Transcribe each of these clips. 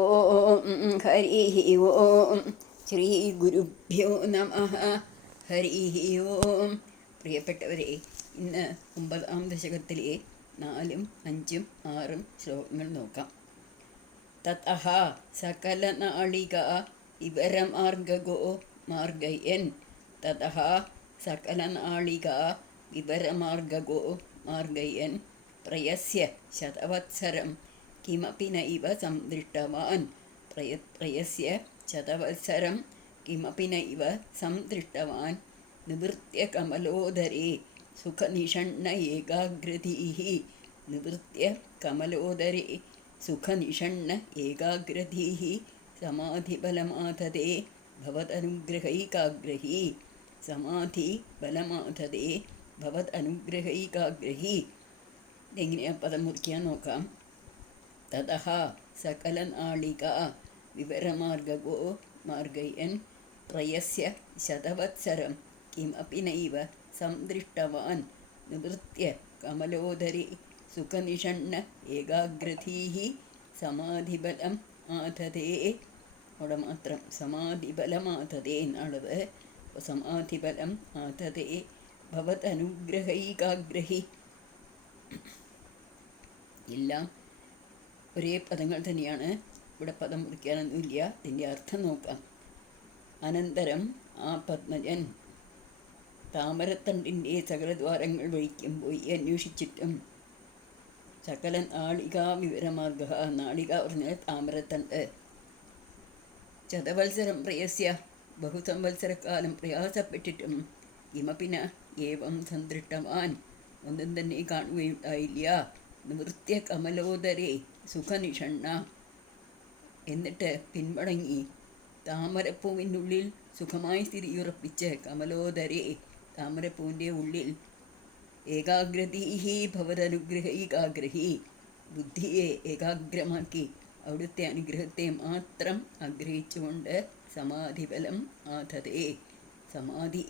ഓം ഹരി ഓം ശ്രീ ഗുരുഭ്യോ നമ ഹരി ഓം. പ്രിയപ്പെട്ടവരെ, ഇന്ന് 9-ാം ദശകത്തിലെ 4, 5, 6 ശ്ലോകങ്ങൾ നോക്കാം. തതഃ സകലനാളിക വിവരമാർഗോ മാർഗയൻ. തതഃ സകലനാളിക വിവരമാർഗോ മാർഗയൻ പ്രയസ്യ ശതവത്സരം കിമപി നൈവ സംദൃഷ്ടവാൻ. പ്രയസ്യ ശതവത്സരം കിമപി നൈവ സംദൃഷ്ടവാൻ നിവൃത്യ കമലോദരേ സുഖനിഷണ്ണ ഏകാഗ്രധീഃ. നിവൃത്യ കമലോദരേ സുഖനിഷണ്ണ ഏകാഗ്രധീഃ സമാധിബലമാധതേ ഭവദനുഗ്രഹൈകാഗ്രഹീ. സമാധിബലമാധതേ ഭവദനുഗ്രഹൈകാഗ്രഹീ. ഇതെങ്ങനെയാണ് പദം മുറിക്കാൻ നോക്കാം. തതഃ സകലനാളിക വിവരമാർഗോ മാർഗയൻ പ്രയസ്യ ശതവത്സരം കിമപി നൈവ സംദൃഷ്ടവാൻ നിവൃത്യ കമലോദരേ സുഖനിഷണ്ണ ഏകാഗ്രധീഃ സമാധിബലം ആധതേ. അവിടെ മാത്രം സമാധിബലമാധതേ എന്നുള്ളത്. സമാധിബലം ആധതേ ഭവദനുഗ്രഹൈകാഗ്രഹി. എല്ലാം ഒരേ പദങ്ങൾ തന്നെയാണ്. ഇവിടെ പദം മുറിക്കാനൊന്നുമില്ല. ഇതിൻ്റെ അർത്ഥം നോക്കാം. അനന്തരം ആ പത്മജൻ താമരത്തണ്ടിൻ്റെ സകലദ്വാരങ്ങൾ വഴിക്കും പോയി അന്വേഷിച്ചിട്ടും സകല നാളിക വിവരമാർഗ. നാളിക പറഞ്ഞാൽ താമരത്തണ്ട്. ശതവത്സരം പ്രയസ്യ ബഹുസംവത്സരക്കാലം പ്രയാസപ്പെട്ടിട്ടും കിമപിന ഏവം സന്ദൃഷ്ടവാൻ ഒന്നും തന്നെ കാണുകയുണ്ടായില്ല. നിവൃത്യ കമലോദരേ സുഖനിഷണ്ണ. എന്നിട്ട് പിൻമടങ്ങി താമരപ്പൂവിനുള്ളിൽ സുഖമായി സ്ഥിതിയുറപ്പിച്ച് കമലോദരേ താമരപ്പൂവിൻ്റെ ഉള്ളിൽ ഏകാഗ്രതീഃ ഭവദനുഗ്രഹൈകാഗ്രഹീ. ബുദ്ധിയെ ഏകാഗ്രമാക്കി അവിടുത്തെ അനുഗ്രഹത്തെ മാത്രം ആഗ്രഹിച്ചുകൊണ്ട് സമാധിബലം ആധതേ. സമാധി,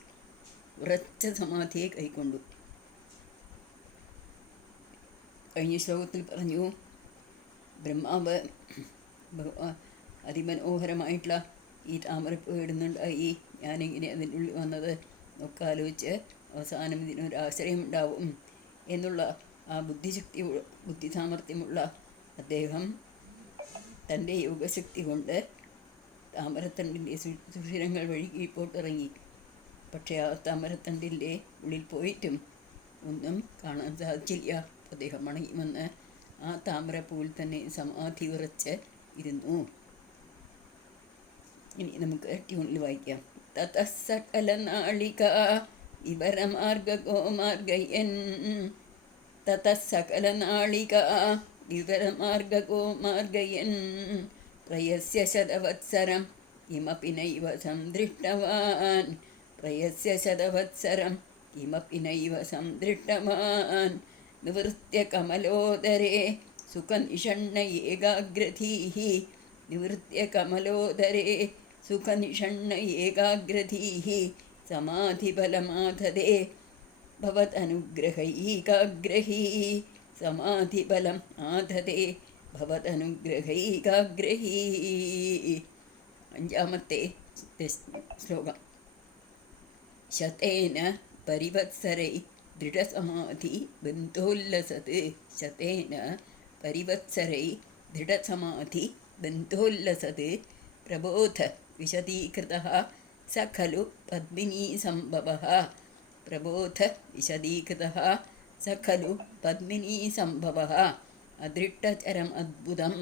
ഉറച്ച സമാധിയെ കൈക്കൊണ്ടു. കഴിഞ്ഞ ശ്ലോകത്തിൽ പറഞ്ഞു, ബ്രഹ്മാവ് അതിമനോഹരമായിട്ടുള്ള ഈ താമരപ്പൂ ഇടുന്നുണ്ടായി, ഞാനെങ്ങനെ അതിൻ്റെ ഉള്ളിൽ വന്നത് ഒക്കെ ആലോചിച്ച് അവസാനം ഇതിനൊരാശ്രയം ഉണ്ടാവും എന്നുള്ള ആ ബുദ്ധി സാമർഥ്യമുള്ള അദ്ദേഹം തൻ്റെ യോഗശക്തി കൊണ്ട് താമരത്തണ്ടിൻ്റെ സുഷിരങ്ങൾ വഴി കീഴ്പോട്ടിറങ്ങി. പക്ഷേ ആ താമരത്തണ്ടിൻ്റെ ഉള്ളിൽ പോയിട്ടും ഒന്നും കാണാൻ സാധിച്ചില്ല. അദ്ദേഹം മടങ്ങി വന്ന് ആ താമരപ്പൂവിൽ തന്നെ സമാധി ഉറച്ച് ഇരുന്നു. ഇനി നമുക്ക് ട്യൂണിൽ വായിക്കാം. തതഃ സകലനാളിക വിവരമാർഗോ മാർഗയൻ. തതഃ സകലനാളിക വിവരമാർഗോ മാർഗയൻ പ്രയസ്യ ശതവത്സരം കിമപി നൈവ സംദൃഷ്ടവാൻ. പ്രയസ്യ ശതവത്സരം കിമപി നൈവ സംദൃഷ്ടവാൻ നിവൃത്യ കമലോദരേ സുഖനിഷണ്ണ ഏകാഗ്രധീഃ. നിവൃത്യ കമലോദരേ സുഖനിഷണ്ണ ഏകാഗ്രധീഃ സമാധിബലമാധതേ ഭവദനുഗ്രഹൈകാഗ്രഹീ. സമാധിബലം ആധതേ ഭവദനുഗ്രഹൈകാഗ്രഹീ. 5-ാമത്തെ ശ്ലോകം. ശതേന പരിവത്സരൈ ദൃഢസമാധി ബന്ധോല്ലസത്. ശതേന പരിവത്സരൈ ദൃഢസമാധി ബന്ധോല്ലസത് പ്രബോധ വിശദീകൃതഃ സ ഖലു പദ്മിനീസംഭവഃ. പ്രബോധ വിശദീകൃതഃ സ ഖലു പദ്മിനീസംഭവഃ. അദൃഷ്ടചരം അദ്ഭുതം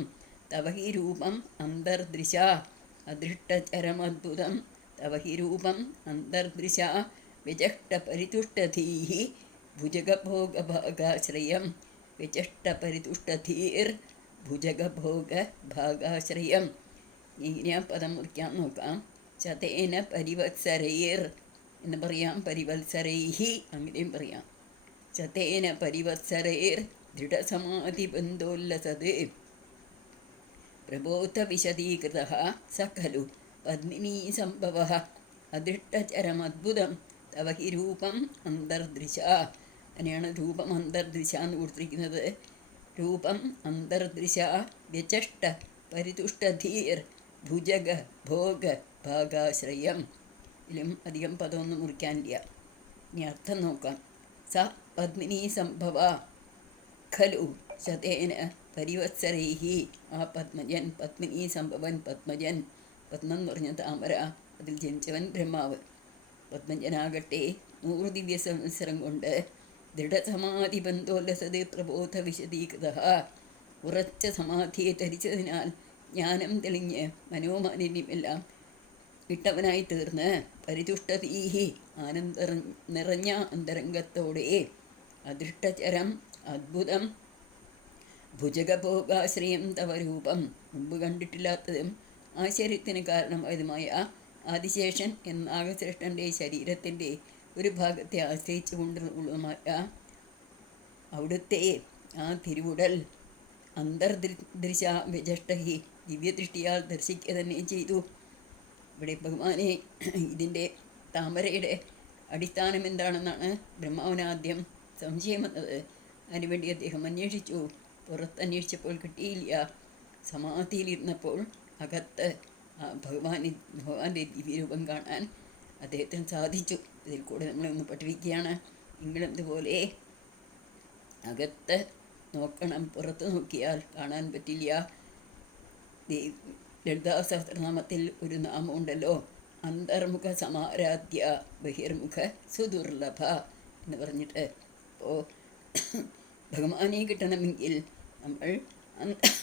തവ ഹി രൂപം അന്തർദൃശ. അദൃഷ്ടചരമദ്ഭുതം തവ ഹി രൂപം അന്തർദൃശ വിചഷ്ടപരിതുഷ്ടധീഃ ഭുജഗഭോഗഭാഗാശ്രയം. വിചഷ്ടപരിതുഷ്ടധീർ ഭുജഗഭോഗഭാഗാശ്രയം. ഇങ്ങനെ പദം മുറിക്കാൻ നോക്കാം. ശതേന പരിവത്സരൈർ എന്ന് പറയാം, പരിവത്സരൈഹി അങ്ങനെയും പറയാം. ശതേന പരിവത്സരൈർ ദൃഢസമാധിബന്ധോല്ലസത് പ്രബോധ വിശദീകൃതഃ സ ഖലു പദ്മിനീസംഭവഃ. അദൃഷ്ടചരമദ്ഭുതം തവ ഹി രൂപം അന്തർദൃശ. അങ്ങനെയാണ് രൂപം അന്തർദൃശ എന്ന് കൊടുത്തിരിക്കുന്നത്. രൂപം അന്തർദൃശ വ്യചഷ്ട പരിതുഷ്ടധീർ ഭുജഗ ഭോഗ ഭാഗാശ്രയം. ഇതിലും അധികം പദമൊന്നും മുറിക്കാനില്ല. ഇനി അർത്ഥം നോക്കാം. സ പത്മിനി സംഭവ ഖലു ശതേന പരിവത്സരൈഹി. ആ പത്മജൻ, പത്മിനി സംഭവൻ പത്മജൻ. പത്മം എന്ന് പറഞ്ഞ താമര, അതിൽ ജനിച്ചവൻ ബ്രഹ്മാവ്. പത്മജനാകട്ടെ 100 ദിവ്യ സംവത്സരം കൊണ്ട് ദൃഢസമാധി ബന്ധോല്ലസത് പ്രബോധ വിശദീകൃത. ഉറച്ച സമാധിയെ ധരിച്ചതിനാൽ ജ്ഞാനം തെളിഞ്ഞ് മനോമാലിന്യമെല്ലാം ഇട്ടവനായി തീർന്ന് പരിതുഷ്ടതീഹി ആനന്ദ നിറഞ്ഞ അന്തരംഗത്തോടെ അദൃഷ്ടചരം അദ്ഭുതം ഭുജഗഭോഗാശ്രയം തവ രൂപം. മുമ്പ് കണ്ടിട്ടില്ലാത്തതും ആശ്ചര്യത്തിന് കാരണമായതുമായ ആദിശേഷൻ എന്ന നാഗശ്രേഷ്ഠൻ്റെ ശരീരത്തിൻ്റെ ഒരു ഭാഗത്തെ ആശ്രയിച്ചു കൊണ്ടുള്ളതുമായ അവിടുത്തെ ആ തിരുവുടൽ അന്തർദൃശ വിജഷ്ടഹി ദിവ്യദൃഷ്ടിയാൽ ദർശിക്കുക തന്നെ ചെയ്തു. ഇവിടെ ഭഗവാനെ ഇതിൻ്റെ താമരയുടെ അടിസ്ഥാനം എന്താണെന്നാണ് ബ്രഹ്മാവിനാദ്യം സംശയം വന്നത്. അതിനുവേണ്ടി അദ്ദേഹം അന്വേഷിച്ചു. പുറത്തന്വേഷിച്ചപ്പോൾ കിട്ടിയില്ല. സമാധിയിലിരുന്നപ്പോൾ അകത്ത് ഭഗവാന്റെ ദിവ്യരൂപം കാണാൻ അദ്ദേഹത്തിന് സാധിച്ചു. ഇതിൽ കൂടെ നമ്മളൊന്ന് പഠിപ്പിക്കുകയാണ്. നിങ്ങളെന്തുപോലെ അകത്ത് നോക്കണം, പുറത്ത് നോക്കിയാൽ കാണാൻ പറ്റില്ല. ലളിതാ സഹസ്രനാമത്തിൽ ഒരു നാമമുണ്ടല്ലോ, അന്തർമുഖ സമാരാധ്യ ബഹിർമുഖ സുദുർലഭ എന്ന് പറഞ്ഞിട്ട്. അപ്പോൾ ഭഗവാനെ കിട്ടണമെങ്കിൽ നമ്മൾ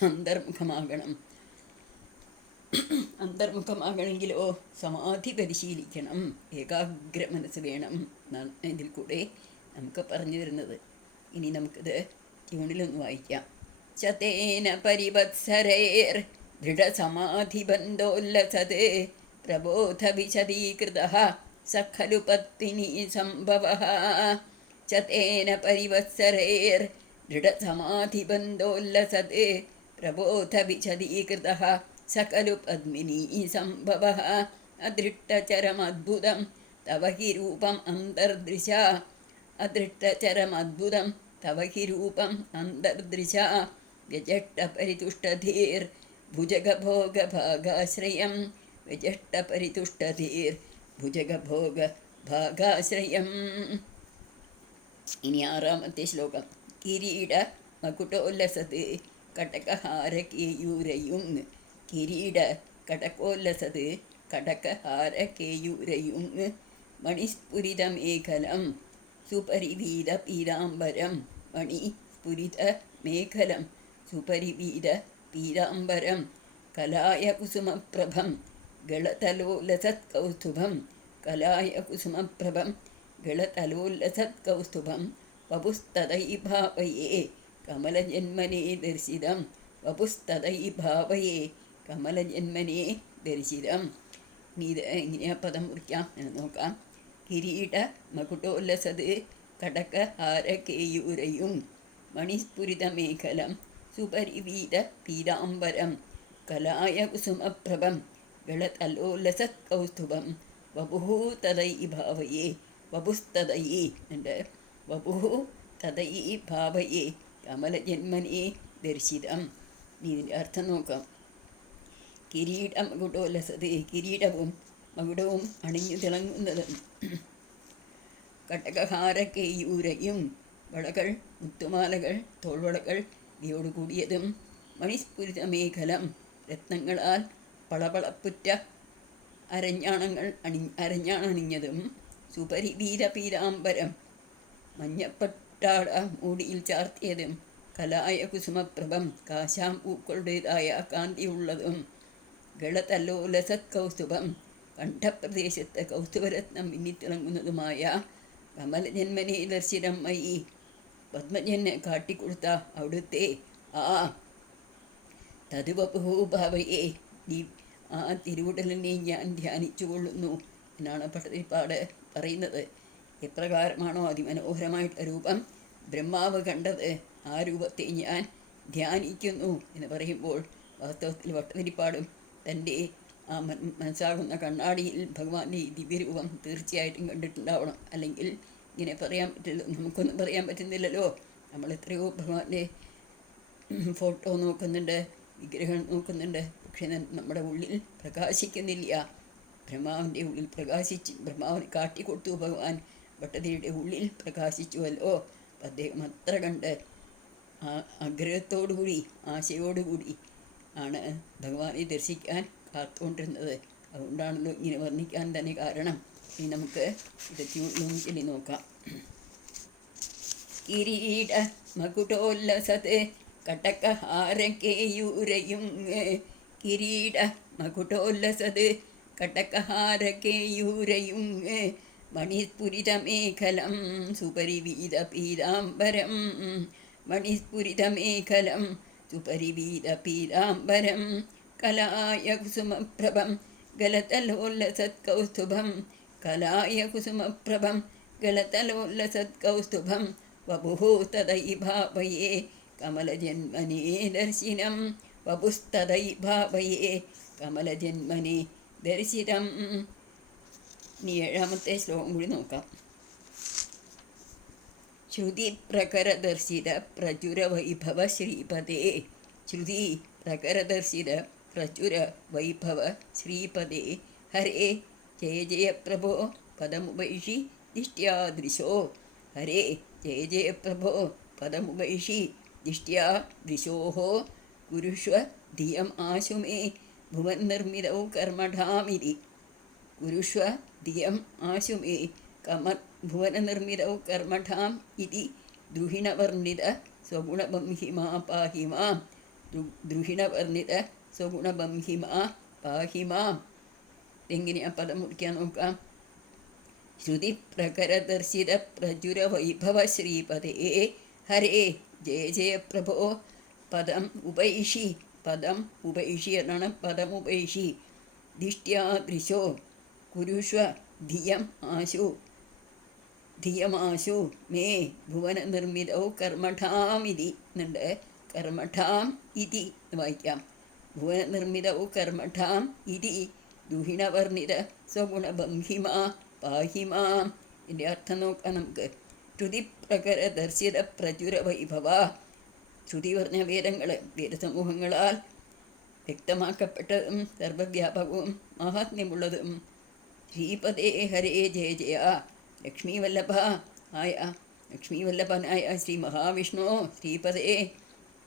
അന്തർമുഖമാകണം. അന്തർമുഖമാകണമെങ്കിലോ സമാധി പരിശീലിക്കണം, ഏകാഗ്ര മനസ്സ് വേണം എന്നാണ് ഇതിൽ കൂടെ നമുക്ക് പറഞ്ഞു തരുന്നത്. ഇനി നമുക്കിത് ട്യൂണിലൊന്ന് വായിക്കാം. ചതേന പരിവത്സരേർ ദൃഢസമാധിബന്ധോല്ലസത് പ്രബോധ വിശദീകൃതഃ സ ഖലു പത്മിനി സംഭവഃ. ചതേന പരിവത്സരേർ ദൃഢസമാധിബന്ധോല്ലസത് പ്രബോധ വിശദീകൃതഃ സ ഖലു പത്മിനി സംഭവഃ. അദൃഷ്ടചരമദ്ഭുതം തവ ഹി രൂപം അന്തർദൃശ. അദൃഷ്ടചരമദ്ഭുതം തവ ഹി രൂപം അന്തർദൃശ. വ്യജഷ്ടപരിതുഷ്ടധീർ ഭുജഗഭോഗഭാഗാശ്രയം. വ്യജഷ്ടപരിതുഷ്ടധീർ ഭുജഗഭോഗഭാഗാശ്രയം. ഇനി 6ാമത്തെ ശ്ലോകം. കിരീട മകുടോല്ലസത് കടകഹാരകേയൂരയുങ്. കിരീട കടകോല്ലസത് കടകഹാരകേയൂരയുങ്. മണിസ്ഫുരിതമേഖലം സുപരിവീത പീതാംബരം. മണിസ്ഫുരിതമേഖലം സുപരിവീത പീതാംബരം. കലായ കുസുമപ്രഭം ഗളതലോല്ലസത്കൗസ്തുഭം. കലായ കുസുമപ്രഭം ഗളതലോല്ലസത്കൗസ്തുഭം. വപുസ്തതൈ ഭാവയേ കമലജന്മനേ ദർശിതം. വപുസ്തതൈ ഭാവയേ കമലജന്മനേ ദർശിതം. ഇനി ഇത് എങ്ങനെയാ പദം മുറിക്കാം എന്ന് നോക്കാം. കിരീട മകുടോല്ലസത് കടകഹാരകേയൂരയും. മണിസ്ഫുരിതമേഖലം സുപരിവീത പീതാംബരം. കലായ കുസുമപ്രഭം ഗളതലോല്ലസത്കൗസ്തുഭം. വപുഃ തദൈ ഭാവയേ. വപുസ്തതൈ ഉണ്ട്. വപുഃ തദൈ ഭാവയേ കമലജന്മനേ ദർശിതം. ഇനി ഇതിൻ്റെ അർത്ഥം നോക്കാം. കിരീട മകുടോല്ലസത്, കിരീടവും മകുടവും അണിഞ്ഞു തിളങ്ങുന്നതും. കടകഹാരകേയൂരയും, വളകൾ മുത്തുമാലകൾ തോൾവളകൾ ഇവയോടുകൂടിയതും. മണിസ്ഫുരിതമേഖലം, രത്നങ്ങളാൽ പളപളപ്പുറ്റ അരഞ്ഞാണണിഞ്ഞതും. സുപരിവീത പീതാംബരം, മഞ്ഞപ്പട്ടാട മൂടിയിൽ ചാർത്തിയതും. കലായ കുസുമപ്രഭം, കാശാം പൂക്കളുടേതായ കാന്തിയുള്ളതും. ഗളതലോലസത്കൗസ്തുഭം, കണ്ഠപ്രദേശത്ത് കൗസ്തുഭരത്നം മിന്നിത്തിളങ്ങുന്നതുമായ. കമലജന്മനെ ദർശിതം മയി, പത്മജന് കാട്ടിക്കൊടുത്ത അവിടുത്തെ ആ തതുവപുഭാവയെ, ആ തിരുവുടലിനെ ഞാൻ ധ്യാനിച്ചു കൊള്ളുന്നു എന്നാണ് ഭട്ടതിരിപ്പാട് പറയുന്നത്. എപ്രകാരമാണോ അതിമനോഹരമായിട്ടുള്ള രൂപം ബ്രഹ്മാവ് കണ്ടത്, ആ രൂപത്തെ ഞാൻ ധ്യാനിക്കുന്നു എന്ന് പറയുമ്പോൾ വാസ്തവത്തിൽ ഭട്ടതിരിപ്പാടും തൻ്റെ ആ മനസ്സാകുന്ന കണ്ണാടിയിൽ ഭഗവാന്റെ ഈ ദിവ്യരൂപം തീർച്ചയായിട്ടും കണ്ടിട്ടുണ്ടാവണം. അല്ലെങ്കിൽ ഇങ്ങനെ പറയാൻ പറ്റില്ല, നമുക്കൊന്നും പറയാൻ പറ്റുന്നില്ലല്ലോ. നമ്മൾ എത്രയോ ഭഗവാന്റെ ഫോട്ടോ നോക്കുന്നുണ്ട്, വിഗ്രഹം നോക്കുന്നുണ്ട്, പക്ഷെ നമ്മുടെ ഉള്ളിൽ പ്രകാശിക്കുന്നില്ല. ബ്രഹ്മാവിൻ്റെ ഉള്ളിൽ പ്രകാശിച്ച് ബ്രഹ്മാവിന് കാട്ടിക്കൊടുത്തു ഭഗവാൻ. ഭട്ടതിരിയുടെ ഉള്ളിൽ പ്രകാശിച്ചുവല്ലോ. അപ്പം അദ്ദേഹം അത്ര കണ്ട് ആഗ്രഹത്തോടുകൂടി ആശയോടുകൂടി ആണ് ഭഗവാനെ ദർശിക്കാൻ കാത്തുകൊണ്ടിരുന്നത്. അതുകൊണ്ടാണല്ലോ ഇങ്ങനെ വർണ്ണിക്കാൻ തന്നെ കാരണം. ഇനി നമുക്ക് ഇത് ചൊല്ലി നോക്കാം. കിരീട മകുടോല്ലസത് കടകഹാരകേയൂരയും കിരീട മകുടോല്ലസത് കടകഹാരകേയൂരയും മണിസ്ഫുരിതമേഖലം സുപരിവീത പീതാംബരം മണിസ്ഫുരിതമേഖലം സുപരിവീത പീതാംബരം കലായ കുസുമപ്രഭം ഗലതലോല്ലസത്കൗസ്തുഭം കലായ കുസുമപ്രഭം ഗലതലോല്ലസത്കൗസ്തുഭം വപുഃ തദൈ ഭാവയേ കമലജന്മനേ ദർശിനം വപുസ്തദൈ ഭാവയേ കമലജന്മനേ ദർശിതം. ഇനി 7ാമത്തെ ശ്ലോകം കൂടി നോക്കാം. ശ്രുതി പ്രകരദർശിത പ്രചുര വൈഭവ ശ്രീപദേ ശ്രുതി പ്രകരദർശിത പ്രചുര വൈഭവ ശ്രീപദേ ഹരേ ജയ ജയ പ്രഭോ പദമുപൈഷി ദിഷ്ട്യാദൃശോ ഹരേ ജയ ജയ പ്രഭോ പദമുപൈഷി ദിഷ്ട്യാദൃശോഃ കുരുഷ്വ ധിയം ആശു മേ ഭുവൻ നിർമ്മിതൗ കർമ്മഠാമിതി കുരുഷ്വ ധിയം ആശു മേ ഭുവന നിർമ്മിതൗ കർമ്മഠാം ഇതി ദ്രുഹിണവർണ്ണിത സ്വഗുണബംഹിമാ പാഹി മാം ദ്രുഹിണവർണ്ണിത സ്വഗുണബംഹിമാ പാഹി മാം. എങ്ങനെയാ പദം മുറിക്കാൻ നോക്കാം. ശ്രുതി പ്രകരദർശിത പ്രചുര വൈഭവ ശ്രീപദേ ഹരേ ജയ ജയ പ്രഭോ പദം ഉപൈഷി പദം ഉപൈഷി എന്നാണ്. പദം ഉപൈഷി ദിഷ്ട്യാദൃശോ കുരുഷ്വ ധിയം ആശു ധിയമാശു മേ ഭുവന നിർമ്മിതൗ കർമ്മഠാമിതി എന്നുണ്ട്. കർമ്മഠാം ഇതി വായിക്കാം. ഭുവന നിർമ്മിതൗ കർമ്മഠാം ഇതി ദുഹിണവർണ്ണിത സ്വഗുണബംഹിമാ പാഹിമാം. ഇതിൻ്റെ അർത്ഥം നോക്കാം നമുക്ക്. ശ്രുതി പ്രകരദർശിത പ്രചുര വൈഭവ. ശ്രുതി പറഞ്ഞ വേദങ്ങൾ വേദസമൂഹങ്ങളാൽ വ്യക്തമാക്കപ്പെട്ടതും സർവവ്യാപകവും മഹാത്മ്യമുള്ളതും ശ്രീപദേ ഹരേ ജയ ജയ ലക്ഷ്മീവല്ലഭ ആയ ലക്ഷ്മീവല്ലഭനായ ശ്രീ മഹാവിഷ്ണു ശ്രീപദേ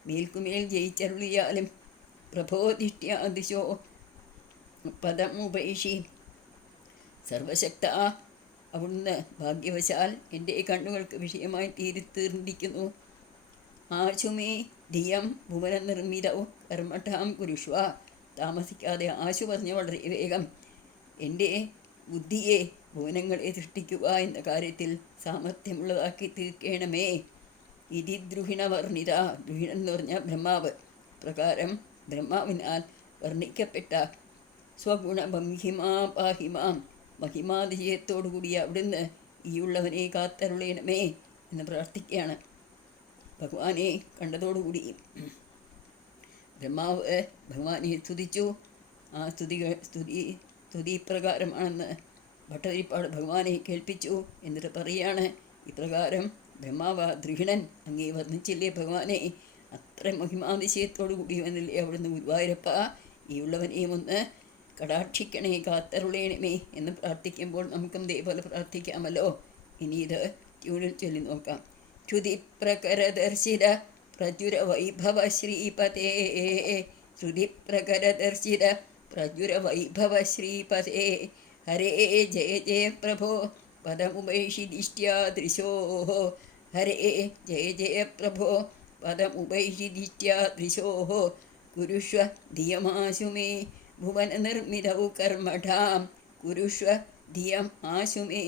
മേൽക്കുമേൽ ജയിച്ചരുളിയാലും പ്രഭോദിഷ്ട്യാദിശോ പദമുപൈഷി സർവശക്ത അവിടുന്ന് ഭാഗ്യവശാൽ എൻ്റെ കണ്ണുകൾക്ക് വിഷയമായി തീർന്നിരിക്കുന്നു. ആശുമേ ധിയം ഭുവന നിർമ്മിതവും കർമ്മഠാം കുരുഷ്വ. താമസിക്കാതെ ആശു പറഞ്ഞ വളരെ വേഗം എൻ്റെ ബുദ്ധിയെ ഭുവനങ്ങളെ സൃഷ്ടിക്കുക എന്ന കാര്യത്തിൽ സാമർഥ്യമുള്ളതാക്കി തീർക്കണമേ. ഇതി ദ്രുഹിണവർണ്ണിത. ദ്രുഹിണൻ എന്ന് പറഞ്ഞാൽ ബ്രഹ്മാവ്. പ്രകാരം ബ്രഹ്മാവിനാൽ വർണ്ണിക്കപ്പെട്ട സ്വഗുണബംഹിമാ പാഹിമാം മഹിമാതിശയത്തോടുകൂടിയ അവിടുന്ന് ഈയുള്ളവനെ കാത്തരുളയണമേ എന്ന് പ്രാർത്ഥിക്കുകയാണ്. ഭഗവാനെ കണ്ടതോടുകൂടി ബ്രഹ്മാവ് ഭഗവാനെ സ്തുതിച്ചു. ആ സ്തുതി പ്രകാരമാണെന്ന് ഭട്ടതിരിപ്പാട് ഭഗവാനെ കേൾപ്പിച്ചു. എന്നിട്ട് പറയുകയാണ്, ഇപ്രകാരം ബ്രഹ്മാവ് ദ്രുഹിണൻ അങ്ങേ വർണ്ണിച്ചില്ലേ ഭഗവാനെ, അത്ര മഹിമാതിശയത്തോടു കൂടി വന്നില്ലേ അവിടുന്ന് ഗുരുവായൂരപ്പ ഈയുള്ളവനെയും ഒന്ന് കടാക്ഷിക്കണേ കാത്തരുളയണമേ എന്ന് പ്രാർത്ഥിക്കുമ്പോൾ നമുക്കും ഇതേപോലെ പ്രാർത്ഥിക്കാമല്ലോ. ഇനി ഇത് ട്യൂണിൽ ചൊല്ലി നോക്കാം. ശ്രുതി പ്രകരദർശിത പ്രചുര വൈഭവ ശ്രീപദേ ശ്രുതി പ്രകരദർശിത പ്രചുര വൈഭവ ശ്രീപദേ ഹരേ ജയ ജയ പ്രഭോ പദമുപൈഷി ദിഷ്ട്യാദൃശോ ഹരേ ജയ ജയ പ്രഭോ പദമുപൈഷി ദിഷ്ട്യാദൃശോ കുരുഷ്വ ധിയമാശു മേ ഭുവന നിർമ്മിതൗ കർമ്മഠാം കുരുഷ്വ ധിയം ആശു മേ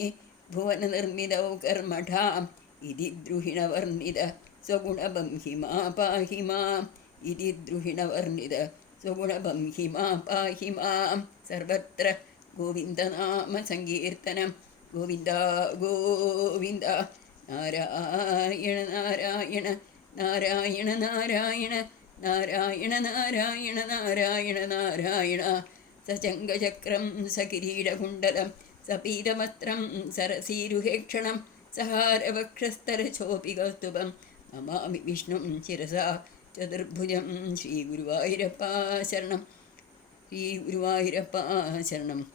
ഭുവന നിർമ്മിതൗ കർമ്മഠാം ഇതി ദ്രുഹിണവർണ്ണിത സ്വഗുണബംഹിമാ പാഹി മാം ഇതി ദ്രുഹിണവർണ്ണിത സ്വഗുണബംഹിമാ പാഹി മാം. സർവത്ര ഗോവിന്ദനാമ സങ്കീർത്തനം. ഗോവിന്ദ ഗോവിന്ദ നാരായണ നാരായണ നാരായണ നാരായണ നാരായണ നാരായണ നാരായണ നാരായണ. സചങ്കചക്രം സകിരീടകുണ്ടലം സപീതവസ്ത്രം സരസീരുഹേക്ഷണം സഹാരവക്ഷസ്തരചോപി കൗസ്തുഭം നമാമി വിഷ്ണും ശിരസാ ചതുർഭുജം ശ്രീ ഗുരുവായൂരപ്പ ശരണം, ശ്രീ ഗുരുവായൂരപ്പ ശരണം.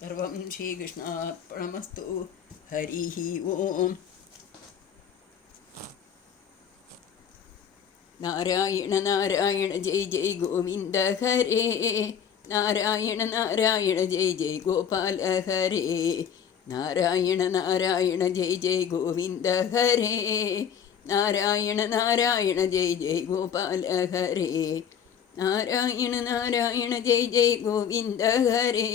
സർവം ശ്രീകൃഷ്ണാർപ്പണമസ്തു. ഹരി ഓം. നാരായണ നാരായണ ജയ് ജയ് ഗോവിന്ദ ഹരേ, നാരായണ നാരായണ ജയ് ജയ് ഗോപാല ഹരേ, നാരായണ നാരായണ ജയ് ജയ് ഗോവിന്ദ ഹരേ, നാരായണ നാരായണ ജയ് ജയ് ഗോപാല ഹരേ, നാരായണ നാരായണ ജയ് ജയ് ഗോവിന്ദ ഹരേ,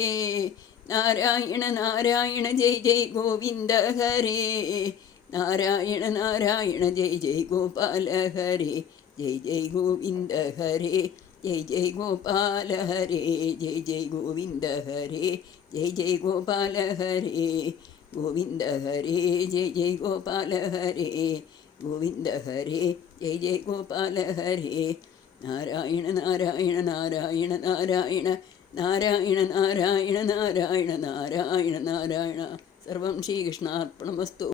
നാരായണ നാരായണ ജയ് ജയ് ഗോവിന്ദ ഹരേ, നാരായണ നാരായണ ജയ് ജയ് ഗോപാല ഹരേ, ജയ് ജയ് ഗോവിന്ദ ഹരേ, ജയ് ജയ് ഗോപാല ഹരേ, ജയ് ജയ് ഗോവിന്ദ ഹരേ, ജയ് ജയ് ഗോപാല ഹരേ, ഗോവിന്ദ ഹരേ, ജയ് ജയ് ഗോപാല ഹരേ, ഗോവിന്ദ ഹരേ, ജയ് ജയ് ഗോപാല ഹരേ, നാരായണ നാരായണ നാരായണ നാരായണ നാരായണ നാരായണ നാരായണ നാരായണ നാരായണ. സർവം ശ്രീകൃഷ്ണാർപ്പണമസ്തു.